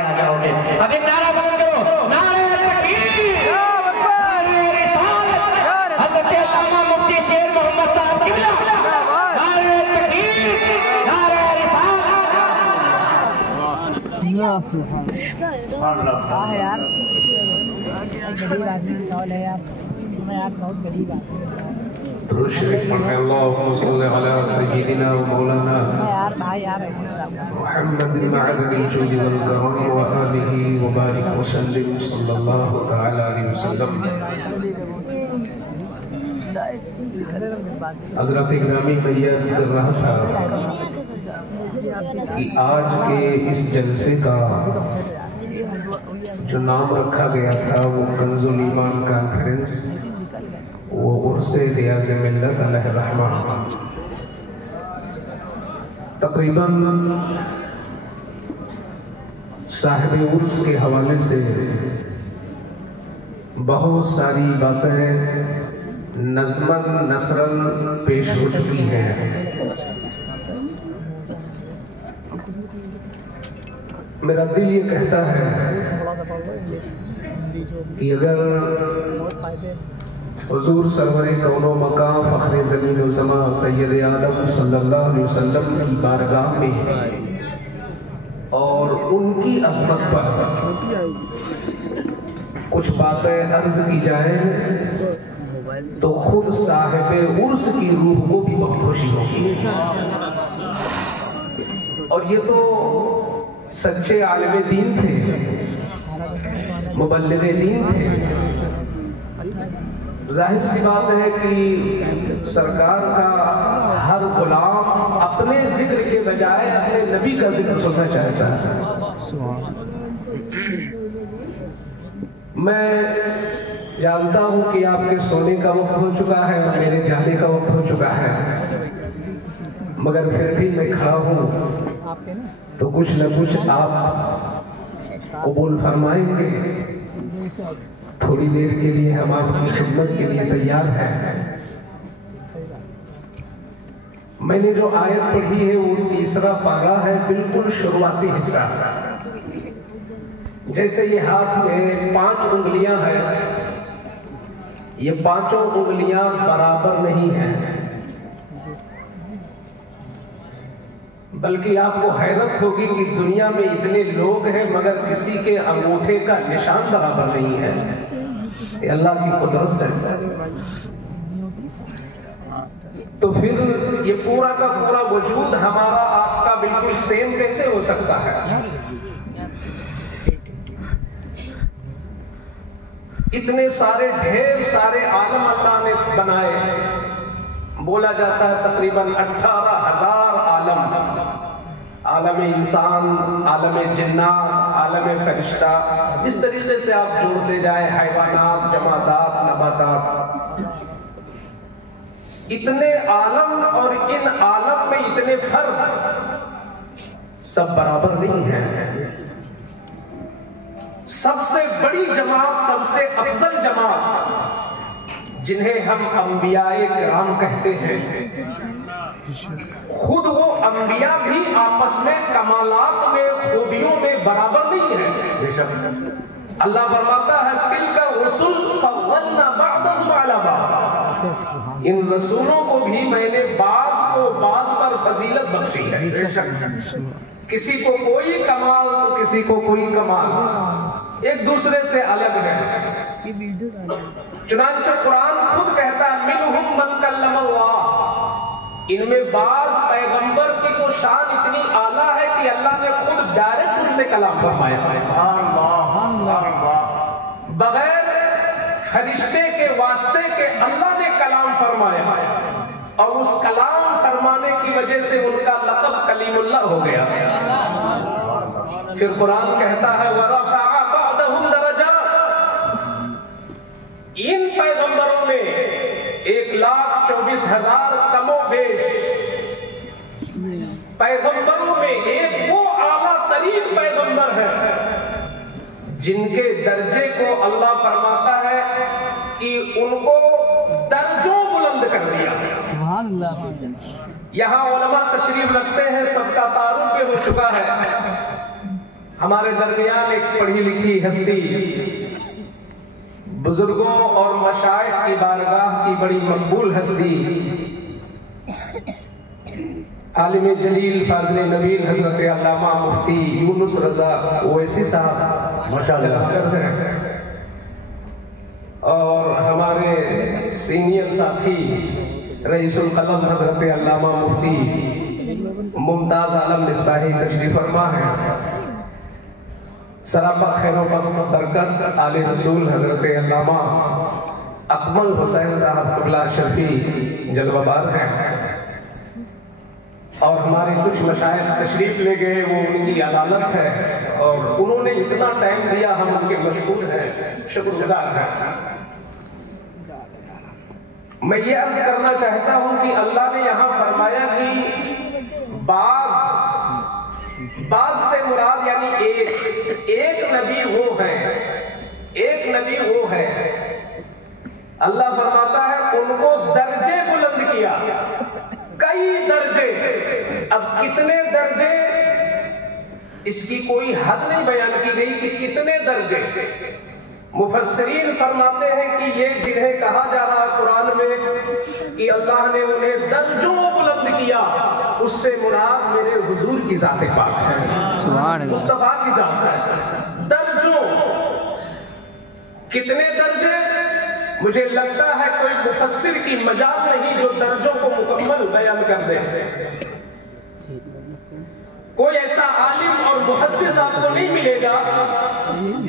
آ جاؤ گے. اب ایک نعرہ بلند کرو، نعرہ تکبیر، نعرہ رسالت، حضرت علامہ مفتی شیر محمد صاحب قبلہ، نعرہ تکبیر، نعرہ رسالت. سبحان اللہ یار، غریب آدمی سوال ہے یار، میں یار بہت غریب آدمی. درود شریف پڑھیں. اللہم صلی علی سیدنا و مولانا محمد معدن الجود والکرم و آلہ و بارک وسلم صلی اللہ تعالی علیہ وسلم. حضرت گرامی میں یہ عرض کر رہا تھا کہ آج کے اس جلسے کا جو نام رکھا گیا تھا وہ کنز الایمان کانفرنس، وہ عرس ریاض ملت علیہ الرحمہ. تقریباً صاحب عرس کے حوالے سے بہت ساری باتیں نظماً نثراً پیش ہو چکی ہیں. میرا دل یہ کہتا ہے کہ اگر حضور سرور کون و مقام فخر زمین و زمان سید عالم صلی اللہ علیہ وسلم کی بارگاہ میں اور ان کی عظمت پر کچھ باتیں عرض کی جائیں تو خود صاحب عرس کی روح کو بھی بہت خوشی ہوگی. اور یہ تو سچے عالم دین تھے، مبلغ دین تھے. ظاہر سی بات ہے کہ سرکار کا ہر غلام اپنے ذکر کے بجائے اپنے نبی کا ذکر سننا چاہتا ہے. میں جانتا ہوں کہ آپ کے سونے کا وقت ہو چکا ہے، میرے جانے کا وقت ہو چکا ہے، مگر پھر بھی میں کھڑا ہوں تو کچھ نہ کچھ آپ قبول فرمائیں گے. تھوڑی دیر کے لیے ہم آپ کی خدمت کے لیے تیار ہیں. میں نے جو آیت پڑھی ہے وہ تیسرا پارہ ہے، بالکل شروعاتی حصہ. جیسے یہ ہاتھ میں 5 انگلیاں ہیں، یہ 5 انگلیاں برابر نہیں ہیں، بلکہ آپ کو حیرت ہوگی کہ دنیا میں اتنے لوگ ہیں مگر کسی کے انگوٹھے کا نشان برابر نہیں ہے. یہ اللہ کی قدرت ہے. تو پھر یہ پورا کا پورا وجود ہمارا آپ کا بالکل سیم کیسے ہو سکتا ہے؟ اتنے سارے ڈھیر سارے عالم اللہ نے بنائے. بولا جاتا ہے تقریباً 18,000 عالم، عالم انسان، عالم جنات، عالم فرشتہ. اس طریقے سے آپ جوڑتے جائیں حیوانات، جمادات، نباتات. اتنے عالم اور ان عالم میں اتنے فرق، سب برابر نہیں ہیں. سب سے بڑی جماعت، سب سے افضل جماعت جنہیں ہم انبیاء کرام کہتے ہیں، خود وہ انبیاء بھی آپس میں کمالات میں، خوبیوں میں برابر نہیں ہیں. اللہ فرماتا ہے تلک الرسل فضلنا بعضهم علی بعض، ان رسولوں کو بھی میں نے بعض کو بعض پر فضیلت بخشی ہے. کسی کو کوئی کمال تو کسی کو کوئی کمال، ایک دوسرے سے الگ ہے. چنانچہ قرآن خود کہتا ہے منہم من کلم اللہ، ان میں بعض پیغمبر کی تو شان اتنی اعلیٰ ہے کہ اللہ نے خود ڈائریکٹ ان سے کلام فرمایا بغیر فرشتے کے واسطے کے. اللہ نے کلام فرمایا اور اس کلام فرمانے کی وجہ سے ان کا لقب کلیم اللہ ہو گیا. پھر قرآن کہتا ہے وَرَفَعَ بَعْضَهُمْ دَرَجَاتٍ، ان پیغمبروں میں 1,24,000 کم و بیش پیغمبروں میں ایک وہ اعلیٰ ترین پیغمبر ہے جن کے درجے کو اللہ فرماتا ہے کہ ان کو درجوں بلند کر دیا. یہاں علماء تشریف رکھتے ہیں، سب کا تعارف بھی ہو چکا ہے. ہمارے درمیان ایک پڑھی لکھی ہستی، بزرگوں اور مشائخ کی بارگاہ کی بڑی مقبول ہستی، عالم جلیل فاضل نبیل حضرت علامہ مفتی یونس رضا اویسی صاحب ماشاءاللہ ہیں، اور ہمارے سینئر ساتھی رئیس القلم حضرت علامہ مفتی ممتاز عالم مصباحی تشریف فرما ہیں۔ سراپا خیر و برکت آل رسول حضرت علامہ اکمل حسین صاحب قبلہ شرفی جلوہ بار ہیں، اور ہمارے کچھ مشائخ تشریف لے گئے، وہ ان کی عدالت ہے، اور انہوں نے اتنا ٹائم دیا، ہم ان کے مشکور ہیں، شکر گزار ہیں۔ میں یہ عرض کرنا چاہتا ہوں کہ اللہ نے یہاں فرمایا کہ بعض سے مراد یعنی ایک نبی وہ ہے، ایک نبی وہ ہے، اللہ فرماتا ہے ان کو درجے بلند کیا، کئی درجے۔ اب کتنے درجے، اس کی کوئی حد نہیں بیان کی گئی کہ کتنے درجے۔ مفسرین فرماتے ہیں کہ یہ جنہیں کہا جا رہا قرآن میں کہ اللہ نے انہیں درجوں بلند کیا، اس سے مراد میرے حضور کی ذات پاک ہے، مصطفیٰ کی ذات ہے۔ درجوں، کتنے درجے؟ مجھے لگتا ہے کوئی مفسر کی مجال نہیں جو درجوں کو مکمل بیان کر دے۔ کوئی ایسا عالم اور محدث آپ کو نہیں ملے گا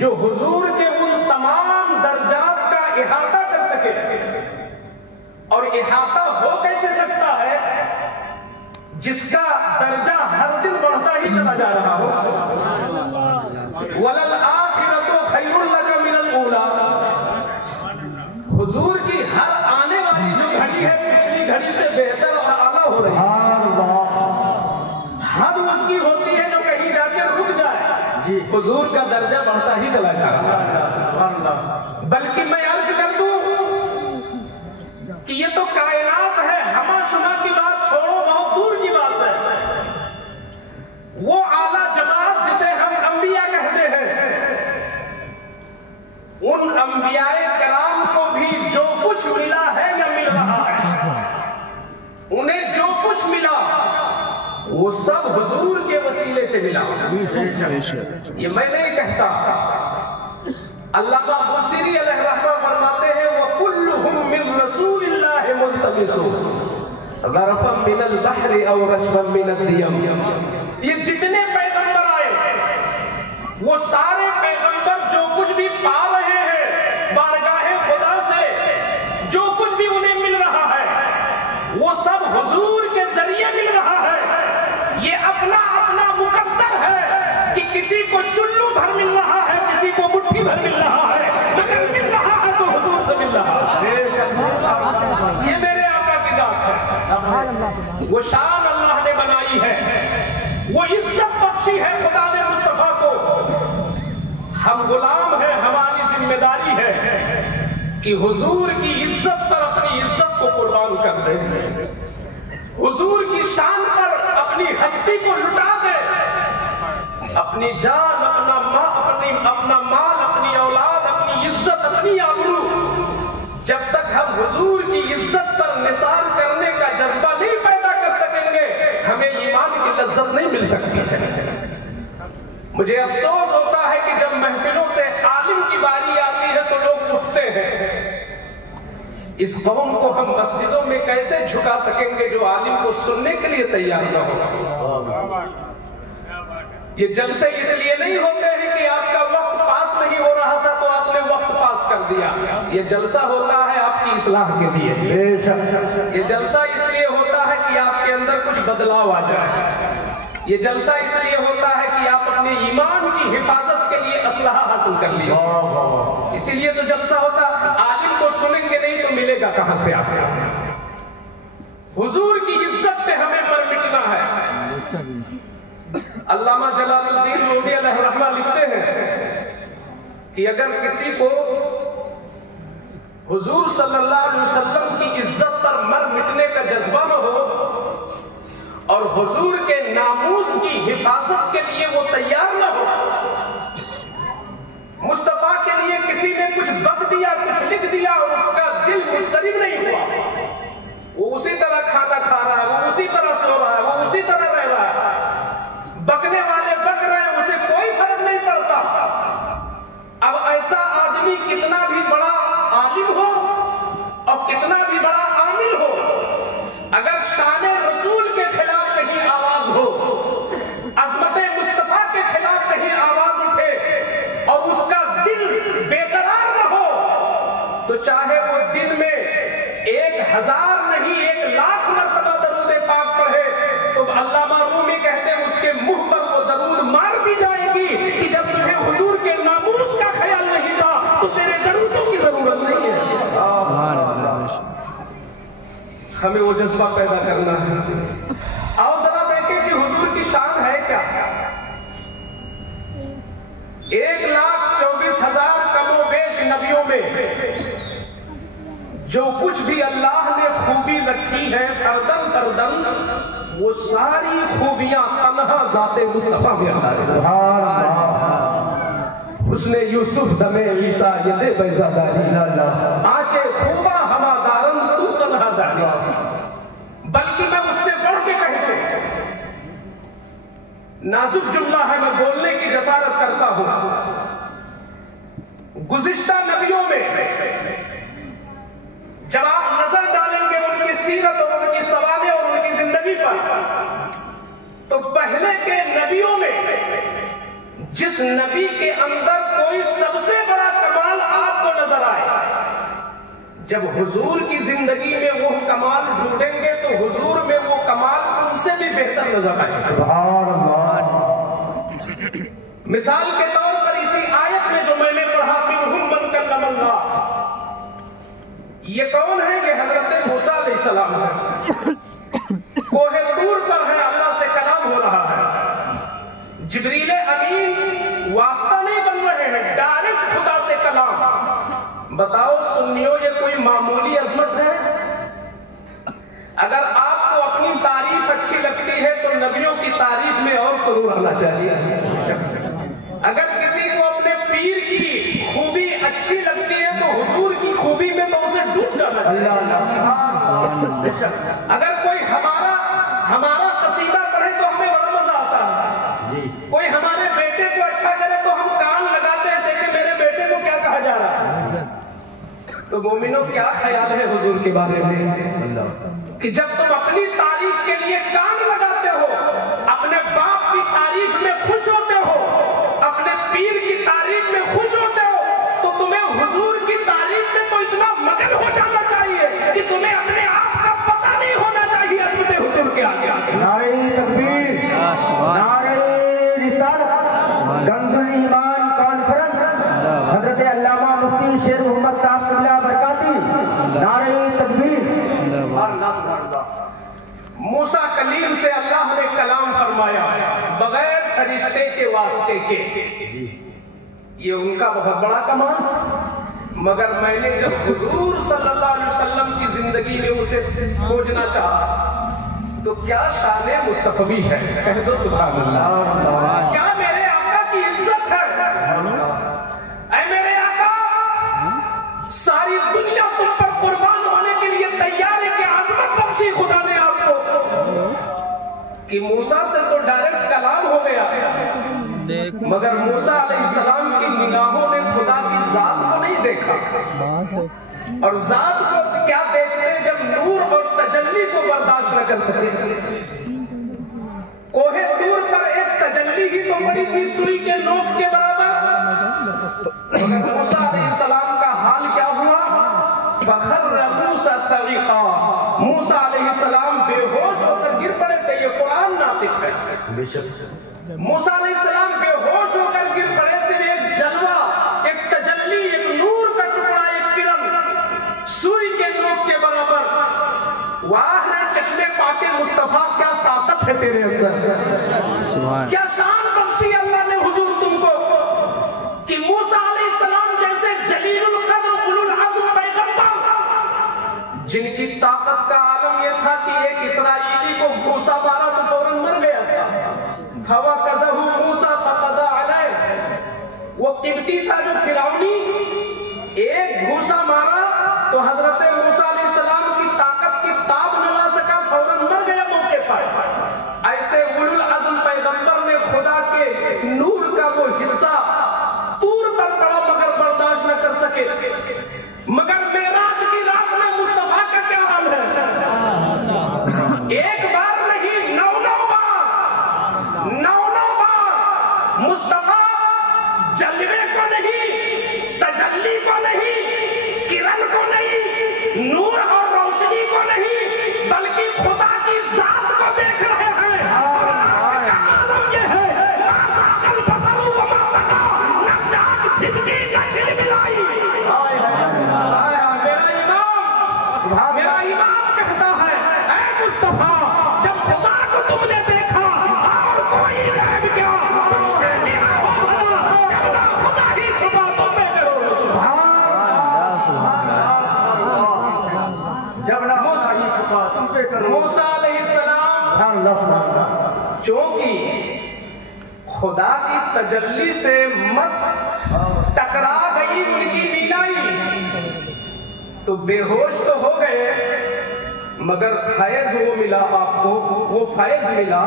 جو حضور کے ان تمام درجات کا احاطہ کر سکے، اور احاطہ ہو کیسے سکتا ہے جس کا درجہ ہر دن بڑھتا ہی چلا جا رہا ہو۔ وَلَلْآخِرَةُ خَيْرٌ لَكَ مِنَ الْأُولَىٰ، حضور کی ہر آنے والی جو گھڑی ہے پچھلی گھڑی سے بہتر اور اعلیٰ ہو رہی ہے۔ حد اس کی ہوتی ہے جو کہیں جا کے رک جائے، حضور کا درجہ بڑھتا ہی چلا جا رہا ہے۔ بلکہ میں عرض کر دوں کہ یہ تو کائنات ہے، ہمہ شمہ کی بات چھوڑو، بہت دور کی بات ہے۔ وہ اعلیٰ جماعت جسے ہم انبیاء کہتے ہیں، ان انبیاء کرام کو بھی جو کچھ ملا ہے یا مل رہا ہے، انہیں جو کچھ ملا وہ سب حضور کے وسیلے سے ملا۔ یہ میں نہیں کہتا، علامہ بوصیری علیہ رحمہ فرماتے ہیں وَكُلُّهُم مِّن رَسُولِ اللَّهِ مُلْتَمِسُ غَرَفًا مِّنَ الْبَحْرِ أَوْ رَشْفًا مِّنَ الدِّيَمِ۔ یہ جتنے پیغمبر آئے، وہ سارے پیغمبر جو کچھ بھی پا رہے ہیں بارگاہ خدا سے، جو کچھ بھی انہیں مل رہا ہے، وہ سب حضور کے ذریعے مل رہا ہے۔ یہ اپنا اپنا مقدر ہے کہ کسی کو چلو بھر مل رہا ہے، کسی کو مٹھی بھر مل رہا ہے، مگر مل رہا ہے تو حضور سے مل رہا ہے۔ یہ میرے آقا کی ذات ہے، وہ شان اللہ نے بنائی ہے، وہ عزت بخشی ہے خدا نے مصطفیٰ کو۔ ہم غلام ہیں، ہماری ذمہ داری ہے کہ حضور کی عزت پر اپنی عزت کو قربان کر دیں، حضور کی شان پر اپنی ہستی کو لٹا دے، اپنی جان، اپنا مال، اپنی اولاد، اپنی عزت، اپنی آبرو، جب تک ہم حضور کی عزت پر نثار کرنے کا جذبہ نہیں پیدا کر سکیں گے، ہمیں ایمان کی لذت نہیں مل سکتی ہے۔ مجھے افسوس ہوتا ہے کہ جب محفلوں سے عالم کی باری آتی ہے تو لوگ اٹھتے ہیں۔ اس قوم کو ہم مسجدوں میں کیسے جھکا سکیں گے جو عالم کو سننے کے لیے تیار نہ ہو؟ یہ جلسے اس لیے نہیں ہوتے ہیں کہ آپ کا وقت پاس نہیں ہو رہا تھا تو آپ نے وقت پاس کر دیا۔ یہ جلسہ ہوتا ہے آپ کی اصلاح کے لیے، یہ جلسہ اس لیے ہوتا ہے کہ آپ کے اندر کچھ بدلاؤ آ جائے، یہ جلسہ اس لیے ہوتا ہے کہ آپ اپنے ایمان کی حفاظت کے لیے اسلحہ حاصل کر لیے۔ اسی لیے تو جلسہ ہوتا، عالم کو سنیں گے نہیں تو ملے گا کہاں سے آپ کو؟ حضور کی عزت پہ ہمیں پر مٹنا ہے۔ علامہ جلال الدین رومی علیہ رحمہ لکھتے ہیں کہ اگر کسی کو حضور صلی اللہ علیہ وسلم کی عزت پر مر مٹنے کا جذبہ نہ ہو اور حضور کے ناموس کی حفاظت کے لیے وہ تیار نہ ہو बेकरार न हो तो चाहे वो दिन में 1000 नहीं 1,00,000 मर्तबा दरूद पाक पढ़े तो अल्लामा रूमी कहते हैं उसके मुंह पर वो दरूद मार दी जाएगी कि जब तुझे हुजूर के नामूस का ख्याल नहीं था तो तेरे दरूदों की जरूरत नहीं है। हमें वो जज्बा पैदा करना है। आओ जरा देखें कि हुजूर की शान है क्या। 1,24,000 कमोबेश नबियों में जो कुछ भी अल्लाह ने खूबी रखी है फरदन फरदन, वो सारी खूबियां तन्हा ज़ाते मुस्तफा में अल्लाह ने। उसने यूसुफ दमे ईसा यदे बैज़ादारी आचे खूबा हमादारन तू तन्हा दारी। बल्कि मैं उससे बढ़ के कह दूं, नाजुक जुमला है, मैं बोलने की जसारत करता हूं। गुज़िश्ता नबियों में जब आप नजर डालेंगे उनकी सीरत और उनकी सवाले और उनकी जिंदगी पर, तो पहले के नबियों में जिस नबी के अंदर कोई सबसे बड़ा कमाल आपको नजर आए, जब हुजूर की जिंदगी में वो कमाल ढूंढेंगे तो हुजूर में वो कमाल उनसे भी बेहतर नजर आएगा। मिसाल के तौर पर इसी आयत में जो मैंने पढ़ा, मिनहुम मन कल्लमल्लाह, ये कौन है? ये हजरत मूसा अलैहिस्सलाम है। कोहे तूर पर है, अल्लाह से कलाम हो रहा है। जिब्रील अमीन वास्ता नहीं बन रहे हैं, डायरेक्ट खुदा से कलाम। बताओ सुन्नियों, ये कोई मामूली अजमत है? अगर आपको अपनी तारीफ अच्छी लगती है तो नबियों की तारीफ में और सुरूर आना चाहिए। अगर किसी को अपने पीर की खूबी अच्छी लगती है तो हुजूर की खूबी में तो उसे डूब जाना चाहिए। अगर कोई हमारा कसीदा पढ़े तो हमें बड़ा मजा आता है। कोई हमारे बेटे को अच्छा करे तो हम कान लगाते हैं, देखे मेरे बेटे को क्या कहा जा रहा है। तो मोमिनों, क्या ख्याल है हुजूर के बारे में कि जब तुम अपनी तारीफ के लिए कान लगाते हो, अपने बाप की तारीफ में खुश होते हो, अपने पीर की तारीफ में खुश होते हो, तो तुम्हें हुजूर की तारीफ में तो इतना मगन हो जाना चाहिए कि तुम्हें अपने आप का पता नहीं होना चाहिए अज़मत हुजूर के आगे। नारे तकबीर, नारे रिसालत, कंजुल ईमान कॉन्फ्रेंस, हजरत अल्लामा मुफ्ती शेर मोहम्मद साहब क़िबला बरकाती, नारे तकबीर। मूसा कलीम से अल्लाह ने कलाम फरमाया बगैर फरिश्ते के वास्ते के। ये उनका बहुत बड़ा कमाल। मगर मैंने जब हुजूर सल्लल्लाहु अलैहि वसल्लम की जिंदगी में उसे खोजना चाहा तो क्या शाने मुस्तफवी है, कह दो सुभान अल्लाह। क्या मेरे आका की इज्जत है। ऐ मेरे आका, सारी दुनिया तुम पर कुर्बान होने के लिए तैयार है कि आज़मत बख्शी खुदा ने आपको कि मूसा से तो डायरेक्ट कलाम हो गया, मगर मूसा अलैहिस्सलाम की निगाहों ने खुदा की जात को नहीं देखा। और जात को क्या देखते जब नूर और तजल्ली को बर्दाश्त न कर सके। कोहे तूर पर एक तजल्ली ही तो पड़ी थी सुई के नोक के बराबर, मगर मूसा अलैहिस्सलाम का हाल क्या हुआ? फखर्र मूसा सगीक़ा, मूसा अलैहिस्सलाम बेहोश होकर गिर पड़े थे। ये कुरान नातिक है। मूसा अलैहिस्सलाम बेहोश होकर गिर पड़े, सिर्फ एक जलवा, एक तजल्ली, एक नूर का टुकड़ा, एक किरण सुई के नोक के बराबर। वाह रे चश्मे पाके मुस्तफा, क्या ताकत है तेरे अंदर, क्या शान बख्शी अल्लाह ने हुजूर तुमको कि मूसा अलैहिस्सलाम जैसे जलीलुल कद्र उलुल अज़्म पैगंबर, जिनकी ताकत का आलम यह था कि एक इसराइली को घूसा मारा तो फौरन मर गया था। हवा कज़हु मूसा फक़दा अलैह, वो किब्ती था जो फिरौनी, एक घूसा मारा तो हजरत मूसा अलैहिस्सलाम की ताकत की ताब न ला सका, फौरन मर गया मौके पर। ऐसे उलुल अज़्म पैगंबर ने खुदा के नूर का वो हिस्सा तूर पर पड़ा मगर बर्दाश्त न कर सके। मगर मेराज की रात में मुस्तफा का क्या हाल है? एक बार नहीं, 9 बार मुस्तफा जलवे को नहीं, چونکہ خدا کی تجلی سے مس ٹکرا گئی ان کی بینائی تو بے ہوش تو ہو گئے، مگر فیض وہ ملا آپ کو، وہ فیض ملا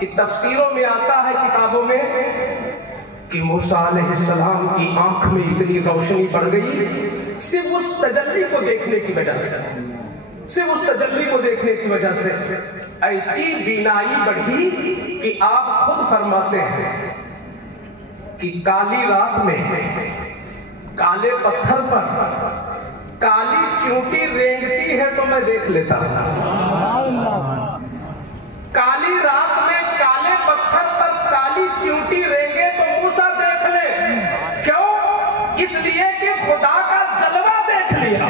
کہ تفسیروں میں آتا ہے، کتابوں میں، کہ موسیٰ علیہ السلام کی آنکھ میں اتنی روشنی بڑھ گئی صرف اس تجلی کو دیکھنے کی وجہ سے، صرف اس تجلی کو دیکھنے کی وجہ سے ایسی بینائی بڑھی کہ آپ خود فرماتے ہیں کہ کالی رات میں کالے پتھر پر کالی چیونٹی رینگتی ہے تو میں دیکھ لیتا ہوں۔ کالی رات میں کالے پتھر پر کالی چیونٹی رینگے تو موسیٰ دیکھ لے، کیوں؟ اس لیے کہ خدا کا جلوہ دیکھ لیا،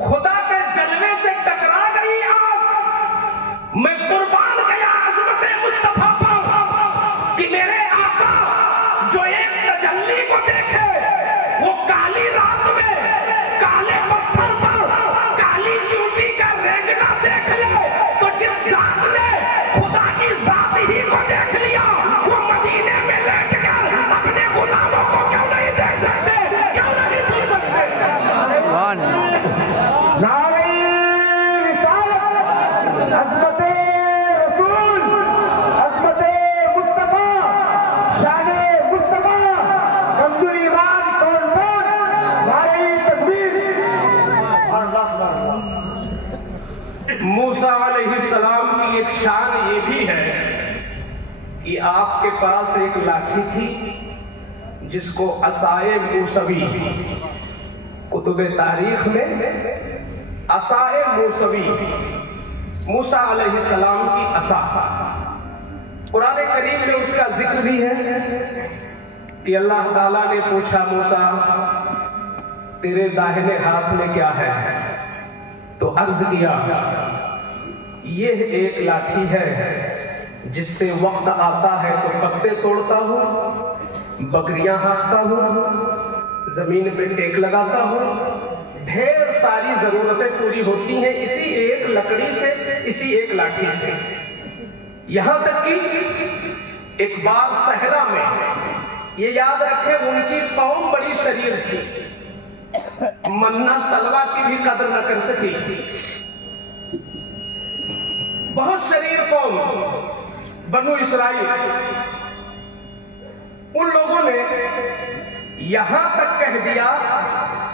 خدا کے جلوے سے ٹکرا گئی آنکھ۔ میں قربان گیا عظمت مصطفیٰ پر کہ میرے آقا جو ایک تجلی کو دیکھے، وہ کالی رات میں کالے پتھر پر کالی چوٹی کا رینگنا دیکھ لے، تو جس ذات نے خدا کی ذات ہی کو دیکھ لیا، وہ مدینے میں لیٹ کر اپنے غلاموں کو کیوں نہیں دیکھ سکتے، کیوں نہیں سن سکتے؟ نعرہ رسالت، عظمت رسول، عظمت مصطفیٰ، شان مصطفیٰ، کنز ایمان کون، نعرہ تکبیر۔ موسیٰ علیہ السلام کی ایک شان یہ بھی ہے کہ آپ کے پاس ایک لاٹھی تھی جس کو عصائے موسوی، کتب تاریخ میں عصائے موسوی، موسیٰ علیہ السلام کی عصا، قرآن کریم میں اس کا ذکر بھی ہے کہ اللہ تعالیٰ نے پوچھا موسیٰ تیرے داہنے ہاتھ میں کیا ہے؟ تو عرض کیا یہ ایک لاٹھی ہے جس سے وقت آتا ہے تو پتے توڑتا ہوں، بکریاں ہانکتا ہوں، زمین پہ ٹیک لگاتا ہوں، ڈھیر ساری ضرورتیں پوری ہوتی ہیں اسی ایک لکڑی سے، اسی ایک لاٹھی سے۔ یہاں تک کہ ایک بار صحرا میں، یہ یاد رکھیں ان کی قوم بڑی شریر تھی، منا سلوا کی بھی قدر نہ کر سکی، بہت شریر قوم بنو اسرائیل۔ ان لوگوں نے یہاں تک کہہ دیا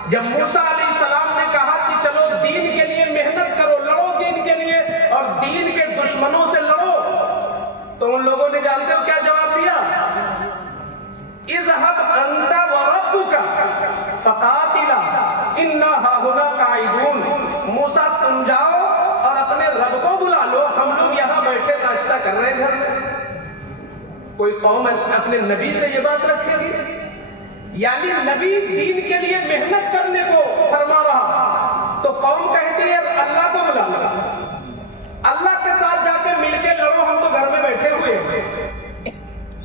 جب موسیٰ علیہ السلام نے کہا کہ چلو دین کے لیے محنت کرو، لڑو دین کے لیے اور دین کے دشمنوں سے لڑو، تو ان لوگوں نے جانتے ہو کیا جواب دیا؟ اذهب انت وربك فقاتلا انا هاهنا قاعدون۔ موسیٰ تم جاؤ اور اپنے رب کو بلا لو، ہم لوگ یہاں بیٹھے ناشتہ کر رہے ہیں گھر میں۔ کوئی قوم اپنے نبی سے یہ بات رکھے گی؟ یعنی نبی دین کے لیے محنت کرنے کو فرما رہا تو قوم کہتی ہے اللہ کو بلا لو، اللہ کے ساتھ جا کے مل کے لڑو، ہم تو گھر میں بیٹھے ہوئے ہیں۔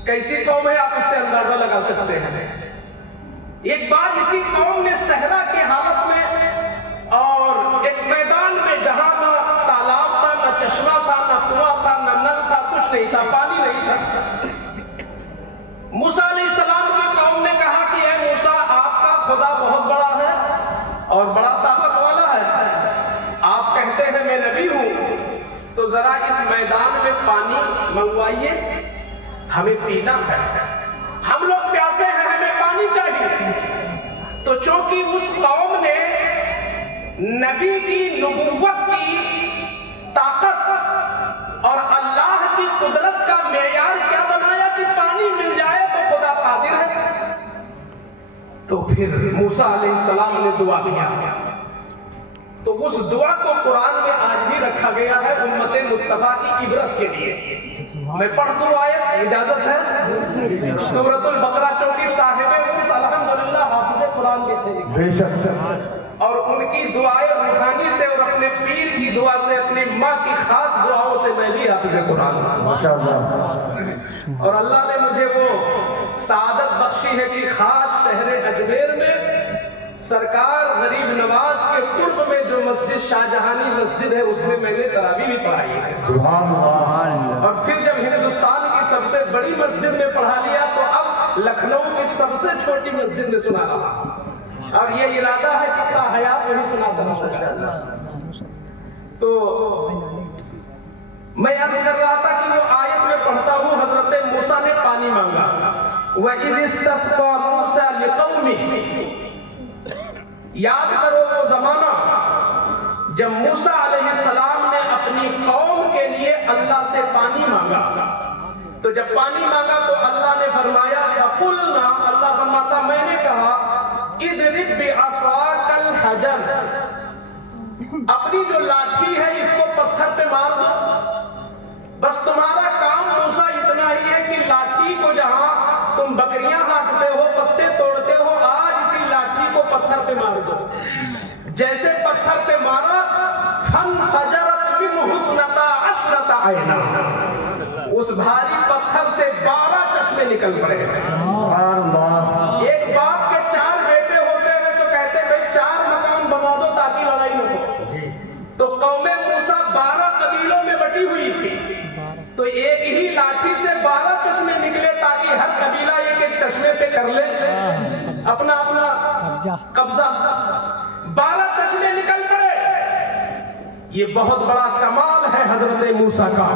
کیسی قوم ہے آپ اس سے اندازہ لگا سکتے ہیں۔ ایک بار اسی قوم نے صحرا کی حالت میں اور ایک میدان میں جہاں نہ تالاب تھا، نہ چشمہ تھا، نہ کنواں تھا، نہ نل تھا، کچھ نہیں تھا، پانی نہیں تھا، موسیٰ علیہ السلام کی قوم نے کہا کہ اے موسیٰ آپ کا خدا بہت بڑا ہے اور بڑا طاقت والا ہے، آپ کہتے ہیں میں نبی ہوں، تو ذرا اس میدان میں پانی منگوائیے، ہمیں پینا ہے، ہم لوگ پیاسے ہیں، ہمیں پانی چاہیے۔ تو چونکہ اس قوم نے نبی کی نبوت کی طاقت اور اللہ کی قدرت کا معیار کیا بنایا کہ پانی مل جائے تو خدا قادر ہے، تو پھر موسیٰ علیہ السلام نے دعا کیا، تو اس دعا کو قرآن میں آج بھی رکھا گیا ہے امت مصطفیٰ کی عبرت کے لیے۔ میں پڑھ دوں آیت، اجازت ہے؟ سورۃ البقرہ، چونکہ صاحب اس الحمدللہ حافظ قرآن کے تھے بے شک، اور ان کی دعائیں روحانی سے اور اپنے پیر کی دعا سے، اپنی ماں کی خاص دعاؤں سے میں بھی حافظ قرآن ہوں ماشاءاللہ، اور اللہ نے مجھے وہ سعادت بخشی ہے کہ خاص شہر اجمیر میں सरकार गरीब नवाज के पूर्व में जो मस्जिद शाहजहानी मस्जिद है उसमें मैंने तरावी भी पढ़ाई है। और फिर जब हिंदुस्तान की सबसे बड़ी मस्जिद में पढ़ा लिया तो अब लखनऊ की सबसे छोटी मस्जिद में सुना रहा, और ये इरादा है कि ताहयात वही सुनाता हूं। तो मैं अर्ज कर रहा था कि वो आयत में पढ़ता हूँ, हजरत मूसा ने पानी मांगा, वह इदिस्तस्क़ा मूसा लिक़ौमिही, याद करो वो जमाना जब मूसा अलैहिस्सलाम ने अपनी कौम के लिए अल्लाह से पानी मांगा। तो जब पानी मांगा तो अल्लाह ने फरमाया फकुलना, अल्लाह फरमाता मैंने कहा इदरिब बिअसाकल हजर, अपनी जो लाठी है इसको पत्थर पे मार दो। बस तुम्हारा काम मूसा इतना ही है कि लाठी को जहां तुम बकरियां हाँकते हो, पत्ते तोड़ते हो, आज इसी लाठी को पत्थर पे मार दो। जैसे पत्थर पे मारा फनफजरत मिन्हु इस्नता अशरता ऐना, उस भारी पत्थर से 12 चश्मे निकल पड़े। एक बाप के 4 बेटे होते हैं तो कहते भाई 4 मकान बना दो ताकि लड़ाई न हो। तो कौमे मूसा 12 कबीलों में बटी हुई थी, तो एक ही लाठी से 12 चश्मे निकले ताकि हर कबीला एक एक चश्मे पे कर ले अपना अपना कब्जा। 12 चश्मे निकल पड़े। ये बहुत बड़ा कमाल है हजरत मूसा का,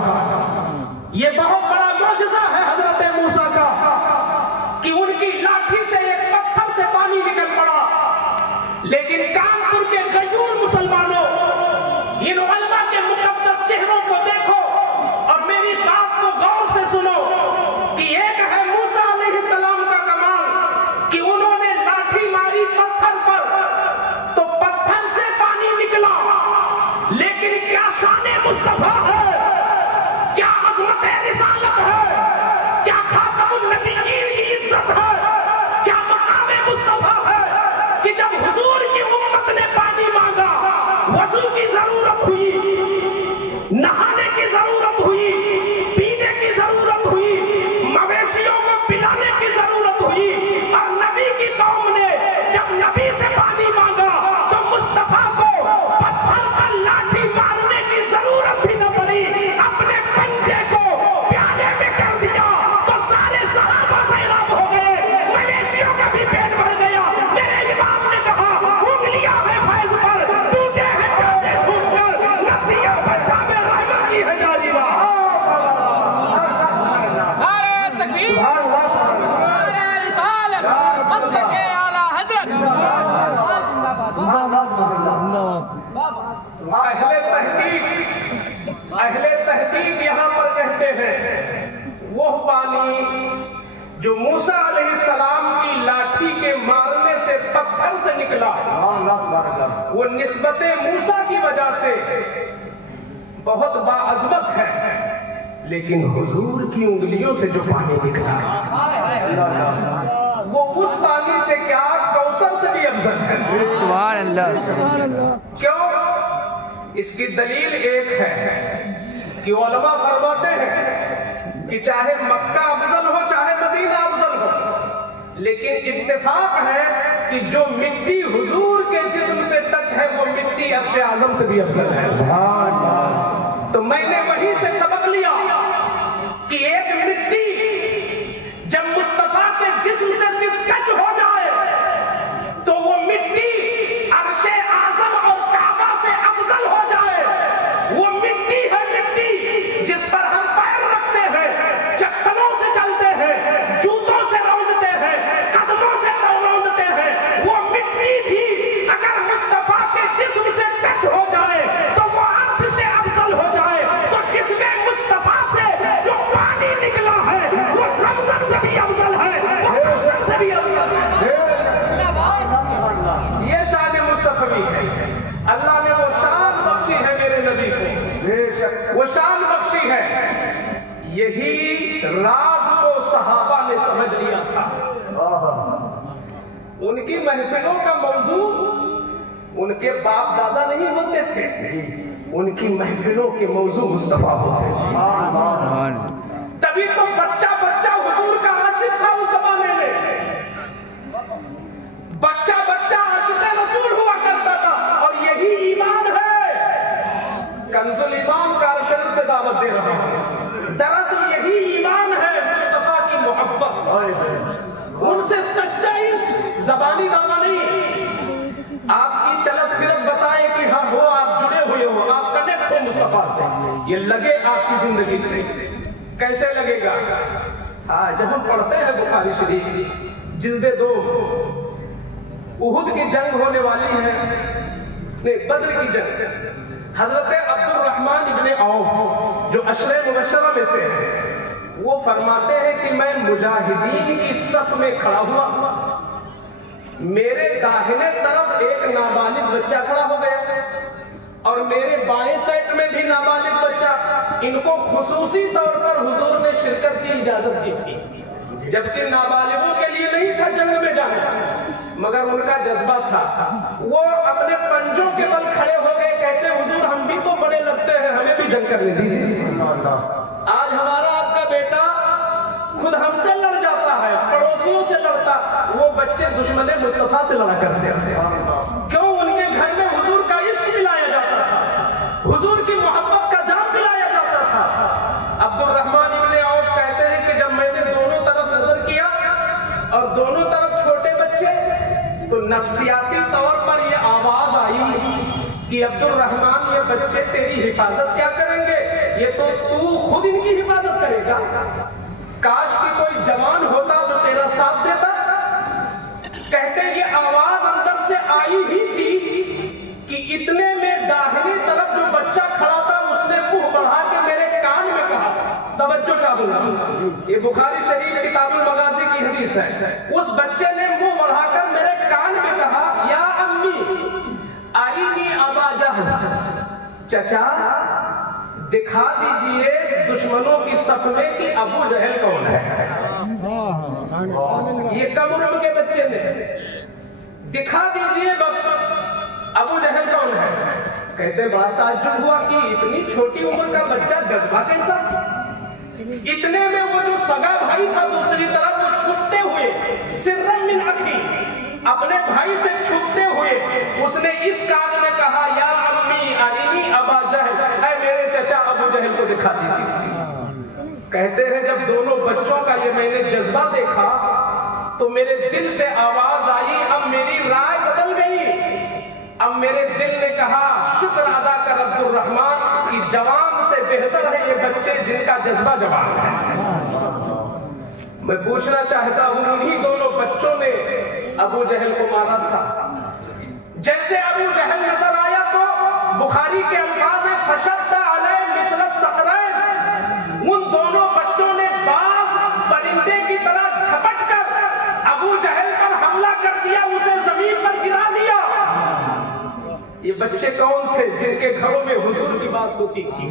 ये बहुत बड़ा मुअजिज़ा है हजरत मूसा का कि उनकी लाठी से एक पत्थर से पानी निकल पड़ा। लेकिन कानपुर के गयूर मुसलमानों, इन उलमा के मुकद्दस चेहरों को देखो और मेरी बात को गौर से सुनो कि एक है मूसा अलैहिस्सलाम का कमाल कि उन्होंने लाठी मारी पत्थर पर तो पत्थर से पानी निकला। लेकिन क्या शाने मुस्तफा है, क्या अज़मत रिसालत है, क्या खातमुन नबिय्यीन की इज्जत है, क्या मकाम मुस्तफा है कि जब हुजूर की उम्मत ने पानी मांगा, वज़ू की जरूरत हुई, नहाने की जरूरत हुई, पीने की जरूरत हुई, मवेशियों को पिलाने की जरूरत हुई, और नबी की कौम ने जब नबी से पानी मांगा तो मुस्तफा को पत्थर पर लाठी मारने की जरूरत भी न पड़ी, अपने पंजे को प्याले में कर दिया तो सारे सहाबा सैलाब हो गए, मवेशियों का भी पेट भर गया। मेरे इमाम ने कहा उंगलियां है फैज पर, टूटे हैं प्यासे झूठ कर, नदियां पंजाबे रहमत की है जारी रहा। नारे तकबीर, नारे रिसालत, मस्तक आला हजरत। अहले तहकीक यहाँ पर कहते हैं वो पानी जो मूसा अलैहिस्सलाम की लाठी के मारने से पत्थर से निकला, वो निस्बते मूसा की वजह से बहुत बाअज़मत है, लेकिन हुजूर की उंगलियों से जो पानी निकला वो उस पानी से क्या कौसर से भी अफजल है। क्यों? इसकी दलील एक है कि उलमा फरमाते हैं कि चाहे मक्का अफजल हो चाहे मदीना अफजल हो, लेकिन इत्तेफाक है कि जो मिट्टी हुजूर के जिस्म से टच है वो मिट्टी अर्श आजम से भी अफजल है। तो मैंने वहीं से सबक लिया कि एक मिट्टी जब मुस्तफा के जिस्म से सिर्फ टच हो जाए तो वो मिट्टी अर्श आजम और काबा से अफजल हो जाए। वो मिट्टी है मिट्टी जिस पर हम पैर रखते हैं, चक्करों से चलते हैं, जूतों से रौंदते हैं, कदमों से रौंदते हैं। वो मिट्टी भी अगर मुस्तफा के जिस्म से टच हो जाए तो वो अर्श से अफजल हो जाए। तो जिसमें मुस्तफा से जो पानी निकला है वो ज़मज़म से भी अफजल है, वो कौसर से भी अफजल है। ये शान मुस्तफवी है। अल्लाह ने वो शान बख्शी है मेरे नबी को, वो शान बख्शी है। यही राज को सहाबा ने समझ लिया था। उनकी महफिलों का मौजू उनके बाप दादा नहीं होते थे, उनकी महफिलों के मौजू मुस्तफा होते थे। तभी तो बच्चा बच्चा हुजूर का आशिक था उस जमाने में, बच्चा बच्चा आशिक उनसे सच्चा इश्क, जबानी दावा नहीं। आपकी चलत फिरत बताए कि हाँ हो, आप जुड़े हुए हो, आप कनेक्ट हो मुस्तफा से, ये लगे आपकी जिंदगी से। कैसे लगेगा? हाँ, जब हम पढ़ते हैं बुखारी शरीफ जिल्दे 2, उहुद की जंग होने वाली है, बद्र की जंग, हजरत अब्दुर्रहमान इब्ने औफ जो अशरे मुबशरा में से है, वो फरमाते हैं कि मैं मुजाहिदीन की सफ में खड़ा हुआ, मेरे दाहिने तरफ एक नाबालिग बच्चा खड़ा हो गया और मेरे बाएं साइड में भी नाबालिग बच्चा। इनको खुसूसी तौर पर हुजूर ने शिरकत की इजाजत दी थी, जबकि नाबालिगों के लिए नहीं था जंग में जाना, मगर उनका जज्बा था। वो अपने पंजों के बल खड़े हो गए, कहते हुजूर हम भी तो बड़े लगते हैं, हमें भी जंग करने दीजिए। आज हमारा आपका बेटा खुद हमसे लड़ जाता है, पड़ोसियों से लड़ता, वो बच्चे दुश्मने मुस्तफा से लड़ा करते थे। क्यों? उनके घर में हुजूर का इश्क पिलाया जाता था, हुजूर की मोहब्बत का जाम पिलाया जाता था। अब्दुर्रहमान इब्ने औफ कहते हैं कि जब मैंने दोनों तरफ नजर किया और दोनों तरफ छोटे बच्चे, तो नफ्सियाती तौर पर ये आवाज आई कि अब्दुर्रहमान, ये बच्चे तेरी हिफाजत क्या करेंगे, ये तो तू खुद इनकी हिफाजत करेगा। काश कि कोई जवान होता जो तेरा साथ देता। कहते ये आवाज अंदर से आई ही थी कि इतने में दाहिनी तरफ जो बच्चा खड़ा था उसने मुंह बढ़ा के मेरे कान में कहा, तवज्जो चाहूंगा, ये बुखारी शरीफ किताबुल मगाजी की हदीस है। उस बच्चे ने मुंह बढ़ाकर मेरे कान में कहा, या अम्मी अरीनी अबा जहल, चचा दिखा दीजिए दुश्मनों की सफ में कि अबू जहल कौन है। ये कम उम्र के बच्चे ने, दिखा दीजिए बस अबू जहल कौन है। कहते बड़ा ताज्जुब हुआ कि इतनी छोटी उम्र का बच्चा, जज्बा कैसा। इतने में वो जो सगा भाई था दूसरी तरफ, वो छुपते हुए सिर्रम मिन अखी, अपने भाई से छुपते हुए उसने इस कान में कहा, या अम्मी अरीनी अबा जहल, ऐ मेरे चचा अबू जहल को दिखा दीजिए। कहते हैं जब दोनों बच्चों का ये मैंने जज्बा देखा तो मेरे दिल से आवाज आई, अब मेरी राय बदल गई। अब मेरे दिल ने कहा, शुक्र अदा कर अब्दुर्रहमान कि जवान से बेहतर है ये बच्चे जिनका जज्बा जवान है। मैं पूछना चाहता हूं, उन्हीं दोनों बच्चों ने अबू जहल को मारा था। जैसे अबू जहल नजर आया तो बुखारी के अल्फाज है, फशद्दा अलैहि मिसल सकरैन, उन दोनों बच्चों ने बाज परिंदे की तरह झपट कर अबू जहल पर हमला कर दिया, उसे जमीन पर गिरा दिया। ये बच्चे कौन थे जिनके घरों में हुजूर की बात होती थी।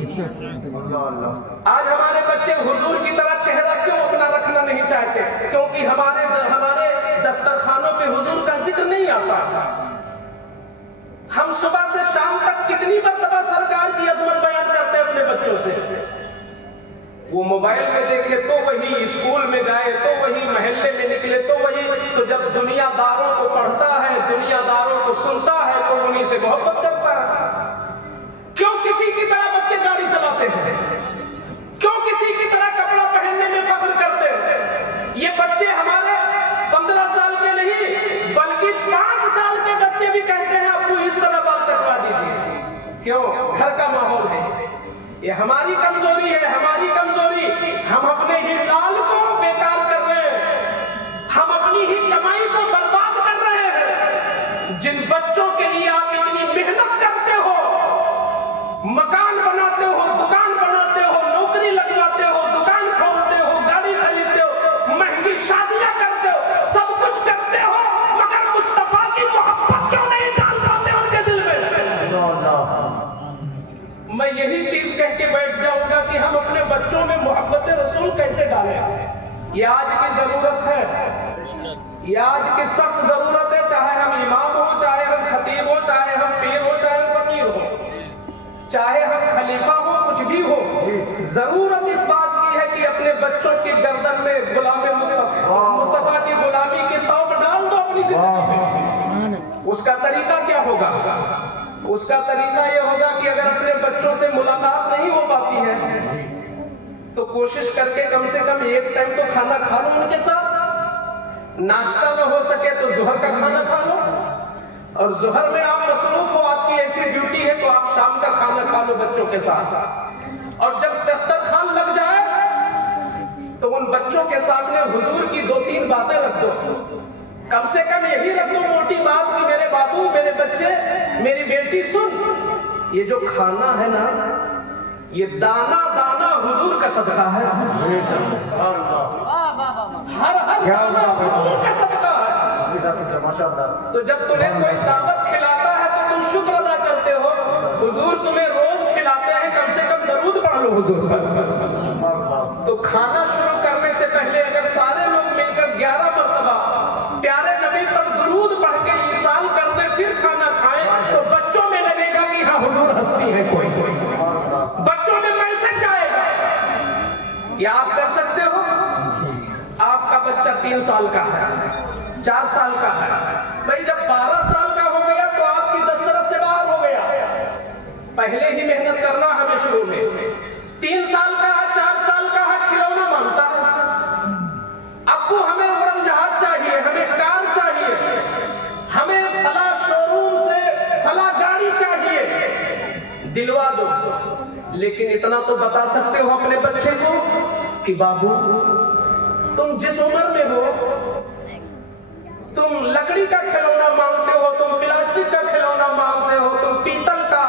आज हमारे बच्चे हुजूर की तरह चेहरा क्यों अपना रखना नहीं चाहते? क्योंकि हमारे दस्तरखानों पे हुजूर का जिक्र नहीं आता। हम सुबह से शाम तक कितनी मर्तबा सरकार की अजमत बयान करते हैं अपने बच्चों से। वो मोबाइल में देखे तो वही, स्कूल में जाए तो वही, महल्ले में निकले तो वही। तो जब दुनियादारों को पढ़ता है, दुनियादारों को सुनता है, तो उन्हीं से मोहब्बत करता है। क्यों किसी की तरह बच्चे गाड़ी चलाते हैं? क्यों किसी की तरह कपड़ा पहनने में फख्र करते हैं? ये बच्चे हमारे 15 साल के नहीं बल्कि 5 साल के बच्चे भी कहते हैं आपको इस तरह बाल कटवा दीजिए। क्यों? घर का माहौल है। ये हमारी कमजोरी है, हमारी कमजोरी। हम अपने ही लाल को बेकार कर रहे हैं, हम अपनी ही कमाई को बर्बाद कर रहे हैं। जिन बच्चों के लिए आप इतनी मेहनत करते हो, मकान बनाते हो, दुकान बनाते हो, नौकरी लगवाते हो, दुकान खोलते हो, गाड़ी खरीदते हो, महंगी शादियां करते हो, सब कुछ करते हो, मगर मुस्तफा की मोहब्बत क्यों नहीं डाल पाते उनके दिल में? मैं यही चीज कह के बैठ जाऊंगा कि हम अपने बच्चों में मोहब्बत रसूल कैसे डालें। ये आज की जरूरत है, ये आज की सख्त जरूरत है। चाहे हम इमाम हो, चाहे हम खतीब हो, चाहे हम पीर हो, चाहे हम फकीर हो, चाहे हम खलीफा हो, कुछ भी हो, जरूरत इस बात की है कि अपने बच्चों की गर्दन में गुलाम मुस्तफा की गुलामी की तौब डाल दो अपनी जिंदगी में। उसका तरीका क्या होगा? उसका तरीका यह होगा कि अगर अपने बच्चों से मुलाकात नहीं हो पाती है तो कोशिश करके कम से कम एक टाइम तो खाना खा लो उनके साथ। नाश्ता न हो सके तो जोहर का खाना खा लो, और जोहर में आप मसरूफ हो, आपकी ऐसी ड्यूटी है तो आप शाम का खाना खा लो बच्चों के साथ। और जब दस्तरखान लग जाए तो उन बच्चों के सामने हुजूर की 2-3 बातें रख दो। कम से कम यही रख दो मोटी बात कि मेरे बाबू, मेरे बच्चे, मेरी बेटी सुन, ये जो खाना है ना, ये दाना दाना हुजूर का सदका है। हर दाना हुजूर का सदका है। तो जब तुम्हें कोई दावत खिलाता है तो तुम शुक्र अदा करते हो। हुजूर तुम्हें रोज खिलाते हैं, कम से कम दरूद पढ़ लो हुजूर पर। तो खाना शुरू करने से पहले अगर सारे लोग मिलकर 11 मरतबा प्यारे नबी पर दरूद पढ़ के ईसाल कर दे, फिर खाना खाएं, तो बच्चों में लगेगा कि हाँ हुजूर हस्ती है कोई। बच्चों में मैसेज जाएगा। या आप कर सकते हो, आपका बच्चा 3 साल का है, 4 साल का है, भाई जब 12 साल का हो गया तो आपकी दस्तरस से बाहर हो गया। पहले ही मेहनत करना हमें शुरू में। 3 साल का है, 4 साल का है, खिलौना मांगता है, अब्बू हमें उड़न जहाज चाहिए, हमें कार चाहिए, हमें फला शोरूम से फला गाड़ी चाहिए, दिलवा दो। लेकिन इतना तो बता सकते हो अपने बच्चे को कि बाबू तुम जिस उम्र में हो, तुम लकड़ी का खिलौना मांगते हो, तुम प्लास्टिक का खिलौना मांगते हो, तुम पीतल का,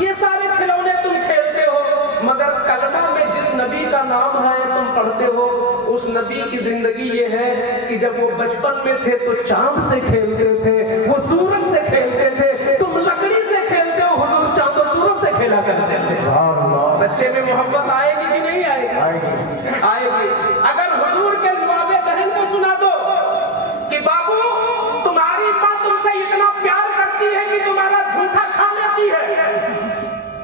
ये सारे खिलौने तुम खेलते हो, मगर कलमा में जिस नबी का नाम है तुम पढ़ते हो, उस नबी की जिंदगी ये है कि जब वो बचपन में थे तो चांद से खेलते थे, वो सूरज से खेलते थे, तुम लकड़ी से खेलते हो, हुजूर चांद और सूरज से खेला करते थे। बच्चे में मोहब्बत आएगी कि नहीं आएगी? आएगी। अगर हुजूर के लुआबे दहन को सुना दो कि बाबू तुम्हारी माँ तुमसे इतना प्यार करती है कि तुम्हारा झूठा खा लेती है,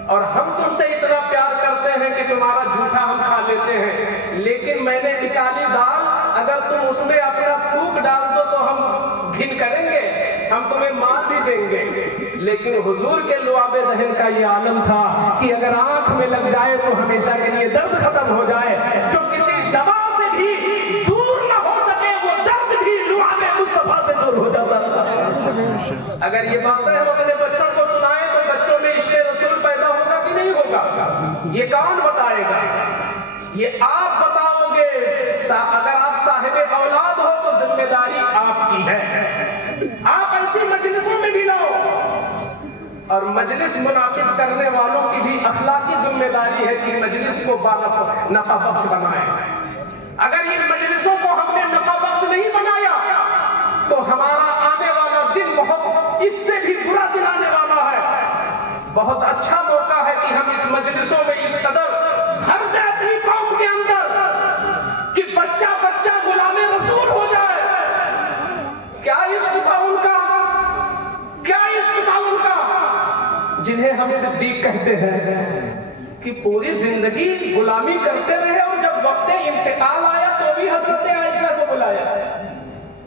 और हम तुमसे इतना प्यार करते हैं कि तुम्हारा झूठा हम खा लेते हैं, लेकिन मैंने निकाली दाल, अगर तुम उसमें अपना थूक डाल दो तो हम घिन करेंगे, हम तुम्हें मार भी देंगे। लेकिन हुजूर के लुआबे दहन का ये आलम था कि अगर आंख में लग जाए तो हमेशा के लिए दर्द खत्म हो जाए, जो किसी दवा से भी दूर न हो सके वो दर्द भी लुआबे मुस्तफा से दूर हो जाता था। अगर ये बातें हम अपने बच्चों को सुनाएं तो बच्चों में इश्क़ रसूल पैदा होगा कि नहीं होगा? ये कौन बताएगा? ये आप बताओगे। अगर आप साहिब औलाद हो तो जिम्मेदारी आपकी है। आप ऐसी मजलिसों में भी लो, और मजलिस मुनाकिद करने वालों की भी अखलाकी जिम्मेदारी है कि मजलिस को नफा बख्श बनाए। अगर इन मजलिसों को हमने नफा बख्श नहीं बनाया तो हमारा आने वाला दिन बहुत इससे भी बुरा दिन आने वाला है। बहुत अच्छा मौका है कि हम इस मजलिसों में इस कदर भर दे अपनी कौम के अंदर कि बच्चा बच्चा गुलामे रसूल हो जाए। क्या इश्क था उनका, क्या इश्क था उनका, जिन्हें हम सिद्दीक कहते हैं कि पूरी जिंदगी गुलामी करते रहे, और जब वक्त इंतकाल आया तो भी हजरत आयशा को बुलाया।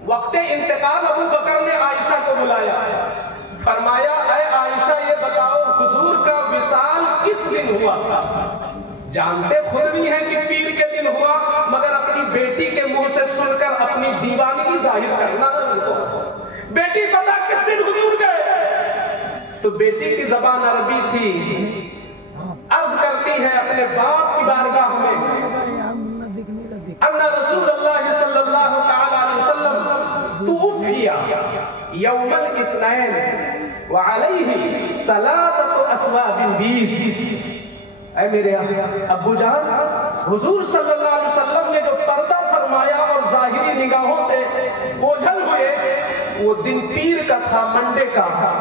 वक्त इंतकाल अबू बकर ने आयशा को बुलाया, फरमाया ऐ आयशा ये बताओ हुजूर का विसाल किस दिन हुआ था? जानते खुद भी हैं कि पीर के दिन हुआ, मगर अपनी बेटी के मुंह से सुनकर अपनी दीवानगी जाहिर करना उनको। बेटी पता किस दिन हुजूर गए? तो बेटी की जबान अरबी थी, अर्ज करती है अपने बाप की बारगाह में, अन्ना रसूलुल्लाह सल्लल्लाहु तआला अलैहि वसल्लम तूफिया यौमल इस्नैन व अलैहि सलासतु अस्वाबिन 20। ऐ मेरे अब्बू जान, हुजूर सल्लल्लाहु अलैहि वसल्लम ने जो पर्दा फरमाया और जाहिरी निगाहों से ओझल हुए, वो दिन पीर का था, मंडे का था।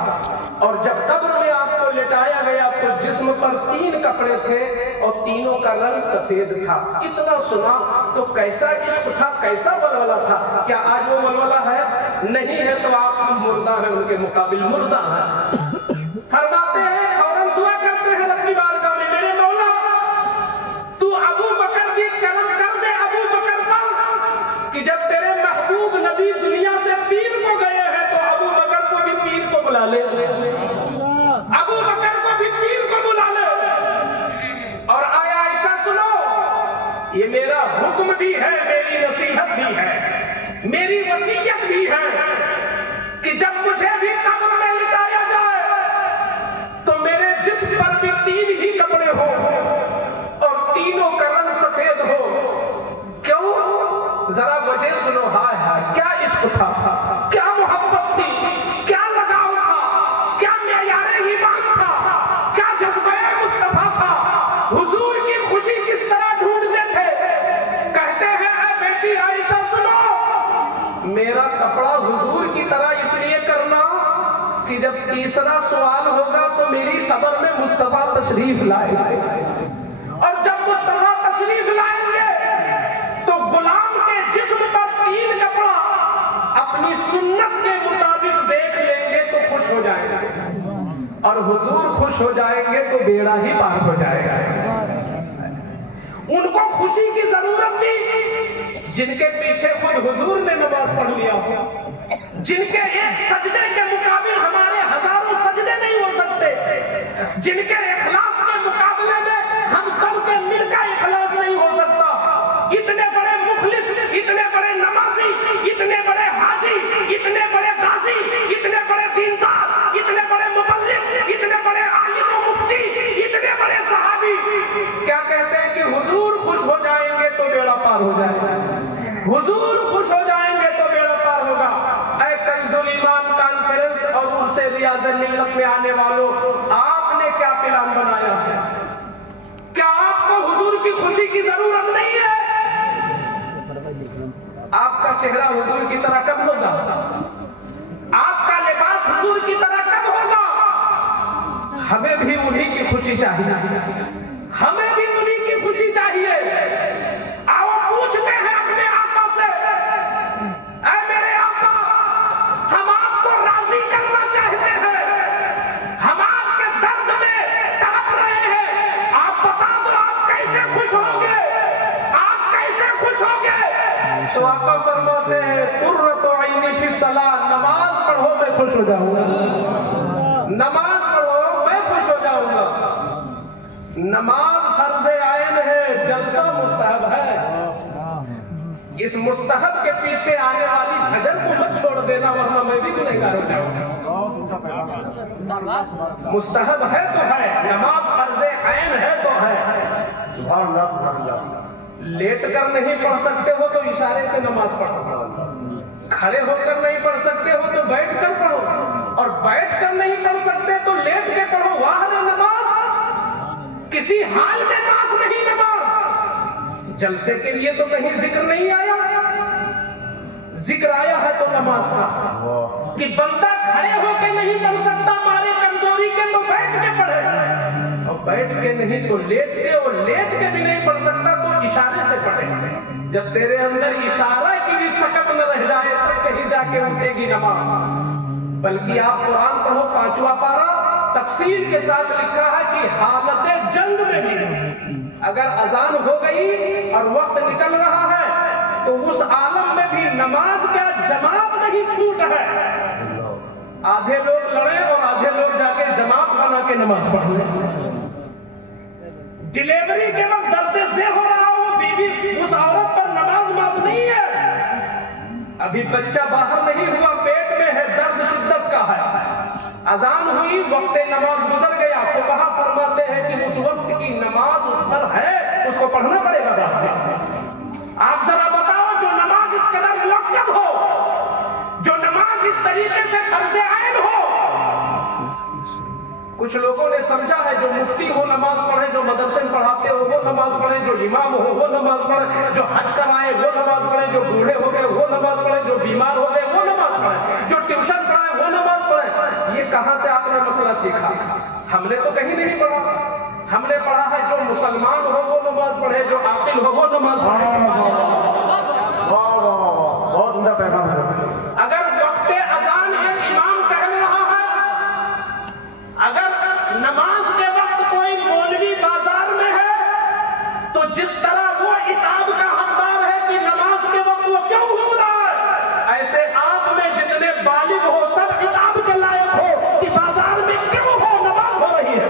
और जब कब्र में आपको लिटाया गया तो जिस्म पर 3 कपड़े थे और तीनों का रंग सफेद था। इतना सुना तो कैसा इश्क था, कैसा वलवला था। क्या आज वो वलवला है? नहीं है। तो आप मुर्दा हैं, उनके मुकाबिल मुर्दा हैं। फरमाते हैं फौरन दुआ करते हैं रब्बी बारगाह में, मेरे मौला तू अबू बकर भी करम कर दे अबू बकर पर कि जब तेरे महबूब नबी दुनिया से पीर को गए हैं तो अबू बकर को भी पीर को बुला ले, अबू बकर को भी पीर को बुला ले। और आया आयशा सुनो, ये मेरा हुक्म भी है, मेरी नसीहत भी है। میری وصیت بھی ہے کہ جب مجھے بھی قبر میں لٹایا جائے تو میرے جسم پر بھی 3 ہی کپڑے ہو اور تینوں کا رنگ سفید ہو. کیوں؟ ذرا وجہ سنو. ہائے ہائے کیا عشق تھا، کیا محبت تھی، کیا لگاؤ تھا، کیا معیار ایمان تھا، کیا جذبہ مصطفیٰ تھا. حضور کی خوشی کس طرح ڈھونڈتے تھے. کہتے ہیں اے بیٹی عائشہ سنو، میرا کپڑا حضور کی طرح اس لیے کرنا کہ جب تیسرا سوال ہوگا تو میری قبر میں مصطفیٰ تشریف لائیں گے، اور جب مصطفیٰ تشریف لائیں گے تو غلام کے جسم پر 3 کپڑا اپنی سنت کے مطابق دیکھ لیں گے تو خوش ہو جائیں گے، اور حضور خوش ہو جائیں گے تو بیڑا ہی پار ہو جائے گا. ان کو خوشی کی ضرورت تھی جن کے پیچھے خود حضور نے نماز پڑھ لیا ہو، جن کے ایک سجدے کے مقابل ہمارے ہزاروں سجدے نہیں ہو سکتے، جن کے اخلاص کے مقابلے میں ہم سب کے مل کا اخلاص نہیں ہو سکتا. اتنے بڑے مخلص، اتنے بڑے نمازی، اتنے بڑے حاجی، اتنے بڑے غازی، اتنے بڑے دیندار، اتنے بڑے مبلغ، اتنے بڑے عالم و مفتی، اتنے بڑے صحابی کیا کہتے ہیں کہ حضور خوش ہو جائیں گے تو بیڑا پار ہو جائے گا، حضور خوش ہو جائیں گے تو بیڑا پار ہوگا. اے کنز الایمان کانفرنس اور عرص ریاض ملت میں آنے والوں، آپ نے کیا پلان بنایا ہے؟ کیا آپ کو حضور کی خوشی کی ضرورت نہیں ہے؟ آپ کا چہرہ حضور کی طرح کب ہوگا؟ آپ کا لباس حضور کی طرح کب ہوگا؟ ہمیں بھی انہی کی خوشی چاہیے، ہمیں بھی انہی کی خوشی چاہیے. آؤ پوچھتے ہیں اپنے آقا سے، اے میرے آقا، ہم آپ کو راضی کرنا چاہتے ہیں، ہم آپ کے درد میں تڑپ رہے ہیں، آپ بتا دو آپ کیسے خوش ہوں گے، آپ کیسے خوش ہوں گے. تو آقا فرماتے ہیں قرۃ عینی فی الصلاۃ، نماز پڑھو میں خوش ہو جاؤں گا، نماز پڑھو میں خوش ہو جاؤں گا. نماز فرض عین ہے، جلسہ مستحب ہے. اس مستحب کے پیچھے آنے والی فجر کو مت چھوڑ دینا ورنہ میں بھی گنہگار ہو جاؤں گا. مستحب ہے تو ہے، نماز فرض عین ہے تو ہے. لیٹ کر نہیں پڑھ سکتے ہو تو اشارے سے نماز پڑھو، کھڑے ہو کر نہیں پڑھ سکتے ہو تو بیٹھ کر پڑھو، اور بیٹھ کر نہیں پڑھ سکتے تو لیٹ کے پڑھو. واہ نماز کسی حال میں معاف نہیں. نماز جلسے کے لیے تو کہیں ذکر نہیں آیا، ذکر آیا ہے تو نماز کا کہ بندہ کھڑے ہو کے نہیں پڑھ سکتا مارے کمزوری کے تو بیٹھ کے پڑھے، اور بیٹھ کے نہیں تو لیٹ کے، اور لیٹ کے بھی نہیں پڑھ سکتا تو اشارے سے پڑھے. جب تیرے اندر اشارہ کی بھی سکت نہ رہ جائے تب کہیں جا کے اٹھے گی نماز. بلکہ آپ قرآن پڑھو 5واں پارہ، تفصیل کے ساتھ لکھا ہے کہ حالت جنگ میں بھی اگر اذان ہو گئی اور وقت نکل رہا ہے تو اس عالم میں بھی نماز کا جماعت نہیں چھوٹ ہے. آدھے لوگ لڑے اور آدھے لوگ جا کے جماعت بنا کے نماز پڑھ لیں. ڈلیوری کے وقت درد سے ہو رہا ہو بیوی، اس عورت پر نماز معاف نہیں ہے. ابھی بچہ باہر نہیں ہوا، پیٹ میں ہے، درد شدت کا ہے، اذان ہوئی، وقت نماز گزر گیا. فقہا فرماتے ہیں کہ اس وقت کی نماز اس پر ہے، اس کو پڑھنا پڑے گا بعد میں. آپ ذرا بتاؤ جو نماز اس قدر موقت ہو، جو نماز اس طریقے سے فرض عین ہو. کچھ لوگوں نے سمجھا ہے جو مفتی ہو نماز پڑھے، جو مدرسے میں پڑھاتے ہو وہ نماز پڑھے، جو امام ہو وہ نماز پڑھے، جو حج کرائے وہ نماز پڑھے، جو بوڑھے ہو گئے وہ نماز پڑھے، جو بیمار ہو گئے وہ نماز پڑھے، جو ٹیوشن پڑھائے وہ نماز پڑھے. یہ کہاں سے آپ نے مسئلہ سیکھا؟ ہم نے تو کہیں نہیں پڑھا. ہم نے پڑھا ہے جو مسلمان ہو وہ نماز پڑھے، جو عاقل ہو وہ نماز پڑھے. بہت عمدہ پیغام ہے. اگر وقت اذان ہے، امام کہہ رہا ہے، اگر نماز کے وقت کوئی مولوی بازار میں ہے تو جس طرح وہ عتاب کا حقدار ہے کہ نماز کے وقت وہ کیوں گھوم رہا ہے، ایسے آپ میں جتنے بالغ ہو سب عتاب کے لائق ہو کہ بازار میں کیوں ہو نماز ہو رہی ہے.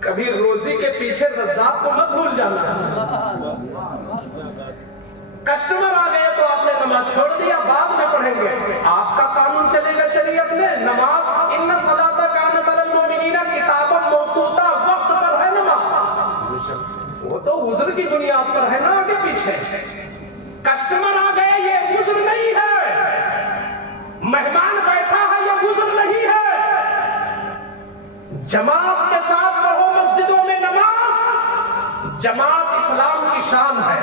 کبھی روزی کے پیچھے رزاق کو مت بھول جانا. कस्टमर आ गए तो आपने नमाज छोड़ दिया, बाद में पढ़ेंगे। आपका कानून चलेगा शरीयत में, नमाज इन्ना सलाता कानत अलल मुमिनीना किताबन मौकूता, वक्त पर है नमाज। वो तो उज़्र की बुनियाद पर है ना, आगे पीछे। कस्टमर आ गए ये उज़्र नहीं है, मेहमान बैठा है ये उज़्र नहीं है। जमात के साथ पढ़ो मस्जिदों में नमाज, जमात इस्लाम की शान है,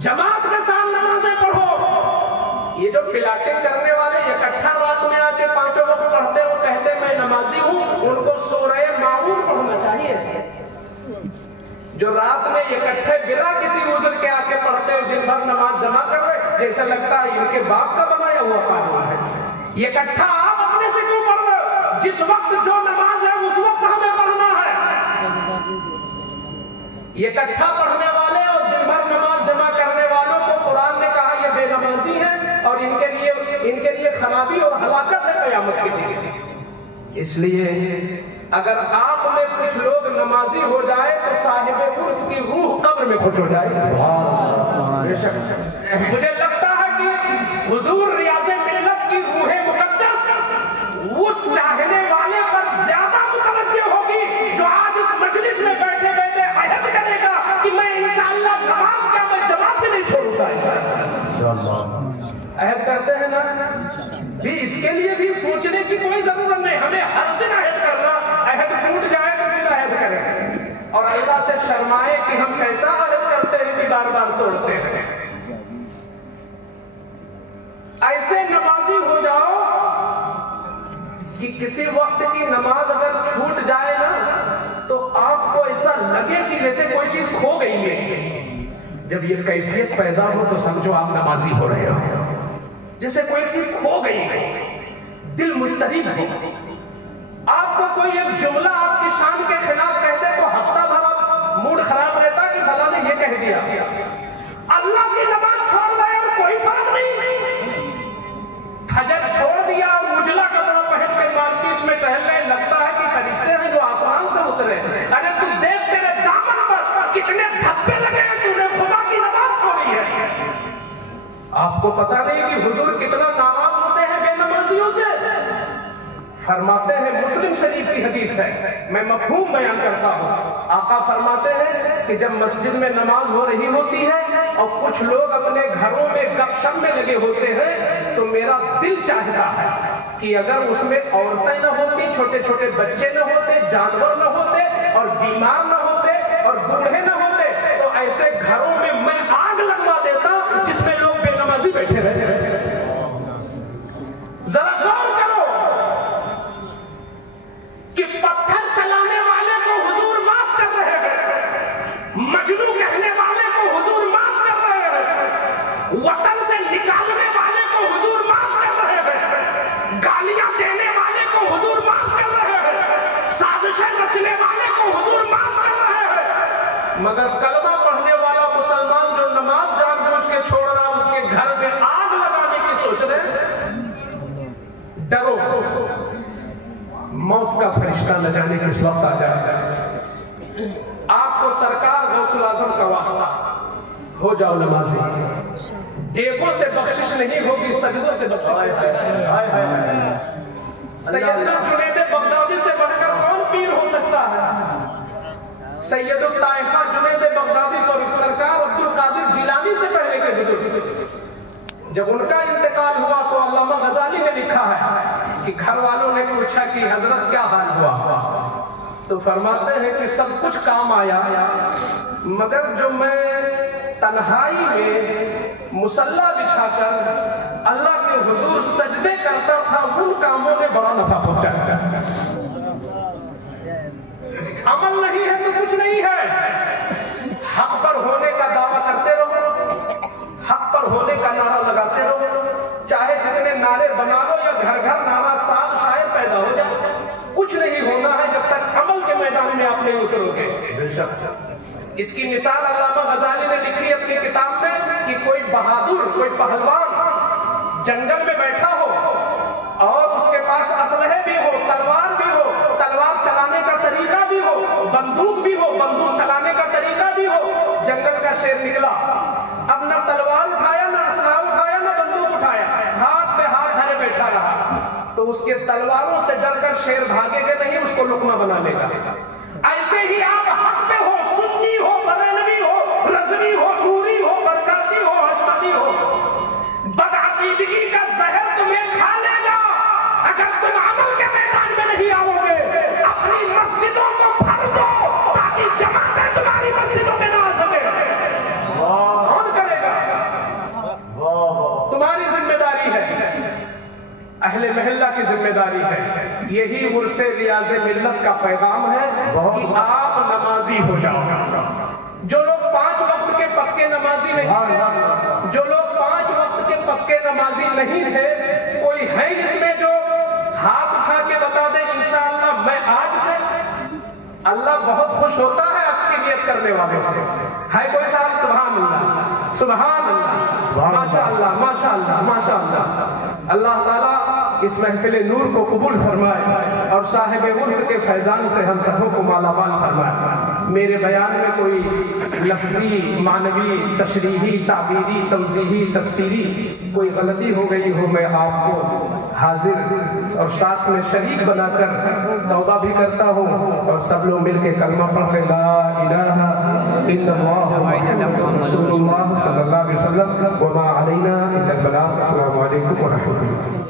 जमात के साथ नमाजें पढ़ो। ये जो पिलाटे करने वाले इकट्ठा रात में आके पांचों वक्त पढ़ते हो, कहते मैं नमाजी हूं, उनको सूरह माऊन पढ़ना चाहिए। जो रात में इकट्ठे बिना किसी उज़्र के आके पढ़ते हो, दिन भर नमाज जमा कर रहे, जैसा लगता है इनके बाप का बनाया हुआ कानून है। इकट्ठा आप अपने से क्यों पढ़ रहे हो? जिस वक्त जो नमाज है उस वक्त हमें पढ़ना है। इकट्ठा पढ़ने वाले और दिन भर नमाज जमा करने वालों को कुरान ने कहा ये बेनमाजी है और इनके लिए खराबी और हलाकत है क़यामत के दिन। इसलिए अगर आप में कुछ लोग नमाजी हो जाए तो साहिबे उर्स की रूह कब्र में खुश हो जाए। मुझे लगता है कि हुजूर रियाज़े मिल्लत की रूह मुक़द्दस उस चाहने वाले पर ज्यादा मुतवज्जो होगी जो आज इस मजलिस में बैठे बैठे अहद करेगा कि मैं इंशाअल्लाह नमाज का मैं जमात भी नहीं छोड़ूंगा। अहद करते हैं ना, भी इसके लिए भी सोचने की कोई जरूरत नहीं, हमें हर दिन अहद करना, अहद टूट जाए तो फिर अहद करें और अल्लाह से शर्माए कि हम कैसा अहद करते हैं कि बार बार तोड़ते हैं। ऐसे नमाजी हो जाओ कि किसी वक्त की नमाज अगर छूट जाए ना तो आपको ऐसा लगे कि जैसे कोई चीज खो गई है। जब ये कैफियत पैदा हो तो समझो आप नमाजी हो रहे हो। जैसे कोई चीज खो गई है, दिल मुस्तरिब है, आपको कोई एक जुमला आपकी शान के खिलाफ कह दे तो हफ्ता भर मूड खराब रहता कि फला ने ये कह दिया। अल्लाह की नमाज छोड़ रहे और कोई फर्क नहीं। फजर छोड़ दिया और उजला कपड़ा पहन के मार्केट में टहल रहे, लगता है कि फरिश्ते हैं जो आसमान से उतरे। अरे तू देख तेरे दामन पर कितने धब्बे लगे हैं, तूने खुदा की नमाज छोड़ी है। आपको पता नहीं कि हुजूर कितना नाराज होते हैं बेनमाजियों से। फरमाते हैं, मुस्लिम शरीफ की हदीस है, मैं मफहूम बयान करता हूँ। आका फरमाते हैं कि जब मस्जिद में नमाज हो रही होती है और कुछ लोग अपने घरों में गपशप में लगे होते हैं तो मेरा दिल चाहता है कि अगर उसमें औरतें न होती, छोटे छोटे बच्चे न होते, जानवर न होते और बीमार न होते और बूढ़े न होते तो ऐसे घरों में मैं आग लगवा देता जिसमें लोग बेनमाजी बैठे रहते। जरा गौर करो कि पत्थर चलाने वाले को हुजूर माफ कर रहे हैं, मजनू कहने वाले को हुजूर माफ कर रहे हैं, वतन से निकालने वाले को हुजूर माफ कर रहे हैं, गालियां देने वाले को हुजूर माफ कर रहे हैं, साजिशें रचने वाले को हुजूर माफ कर रहे हैं। मगर कलमा पढ़ने वाला मुसलमान जो नमाज जानबूझ के छोड़ रहा, उसके घर में आग लगाने की सोच रहे। डरो, मौत का फरिश्ता न जाने किस वक्त आ जाए। आपको सरकार गौसुल आजम का वास्ता, हो जाओ नमाजी। देवों से बख्शिश नहीं होगी, सजदों से बख्शिश। सैयदना जुनैद बगदादी से बढ़कर कौन पीर हो सकता है? सैयदुल ताइफा जुनैद बगदादी सरकार अब्दुल कादिर जिलानी से पहले के बुजुर्ग। जब उनका इंतकाल हुआ तो अल्लामा गजाली ने लिखा है कि घर वालों ने पूछा कि हजरत क्या हाल हुआ, तो फरमाते हैं कि सब कुछ काम आया मगर जो मैं तन्हाई में मुसल्ला बिछाकर अल्लाह के हुजूर सजदे करता था, उन कामों ने बड़ा नफा पहुंचाया। अमल नहीं है तो कुछ नहीं है। हक पर होने का दावा करते रहो, हक पर होने का नारा लगाते रहो, चाहे जितने नारे बना लो या घर घर नारा साज शायर पैदा हो जाए, कुछ नहीं होना है जब तक अमल के मैदान में आप नहीं उतरोगे। इसकी मिसाल अल्लामा गजाली ने लिखी अपनी किताब में कि कोई बहादुर, कोई पहलवान जंगल में बैठा हो और उसके पास असलहे भी हो, तलवार भी हो, तलवार चलाने का तरीका भी हो, बंदूक भी हो, बंदूक चलाने का तरीका भी हो। जंगल का शेर निकला, शेर भागेगा नहीं, उसको लुकमा बना लेगा। ऐसे ही आप हक पे हो, सुन्नी हो, बरेलवी हो, रज़वी हो, नूरी हो, बरकाती हो, हजमती हो, बदअकीदगी का जहर तुम्हें खा लेगा अगर तुम अमल के मैदान में नहीं आओगे। अपनी मस्जिदों को भर दो ताकि जमातें तुम्हारी मस्जिदों में ना आ सके। कौन करेगा? तुम्हारी जिम्मेदारी है, अहले महल्ला की जिम्मेदारी है। यही उर्से रियाज़े मिल्लत का पैगाम है कि आप नमाजी हो जाओ। जो लोग 5 वक्त के पक्के नमाजी नहीं थे, जो लोग 5 वक्त के पक्के नमाजी नहीं थे, कोई है इसमें जो हाथ उठा के बता दे इंशाअल्लाह मैं आज से? अल्लाह बहुत खुश होता है अच्छी नियत करने वालों से। है कोई साहब? सुभान अल्लाह, सुभान अल्लाह, माशाअल्लाह, माशाअल्लाह, माशाअल्लाह। अल्लाह ताला इस महफिल नूर को कबूल फरमाए और साहिब उर्स के फैजान से हम सबों को मालामाल फरमाए। मेरे बयान में कोई लफ्जी, मानवी, तशरीही, ताबीरी, तवज़ीही, तफसीरी कोई गलती हो गई हो, मैं आपको हाजिर और साथ में शरीक बनाकर तौबा भी करता हूँ। और सब लोग मिल के कलमा पढ़ ले, ला इलाहा इल्लल्लाह मुहम्मदुर रसूलुल्लाह सल्लल्लाहु अलैहि वसल्लम व मा अलैना इल्लल बलाग। अस्सलामु अलैकुम व रहमतुल्लाह।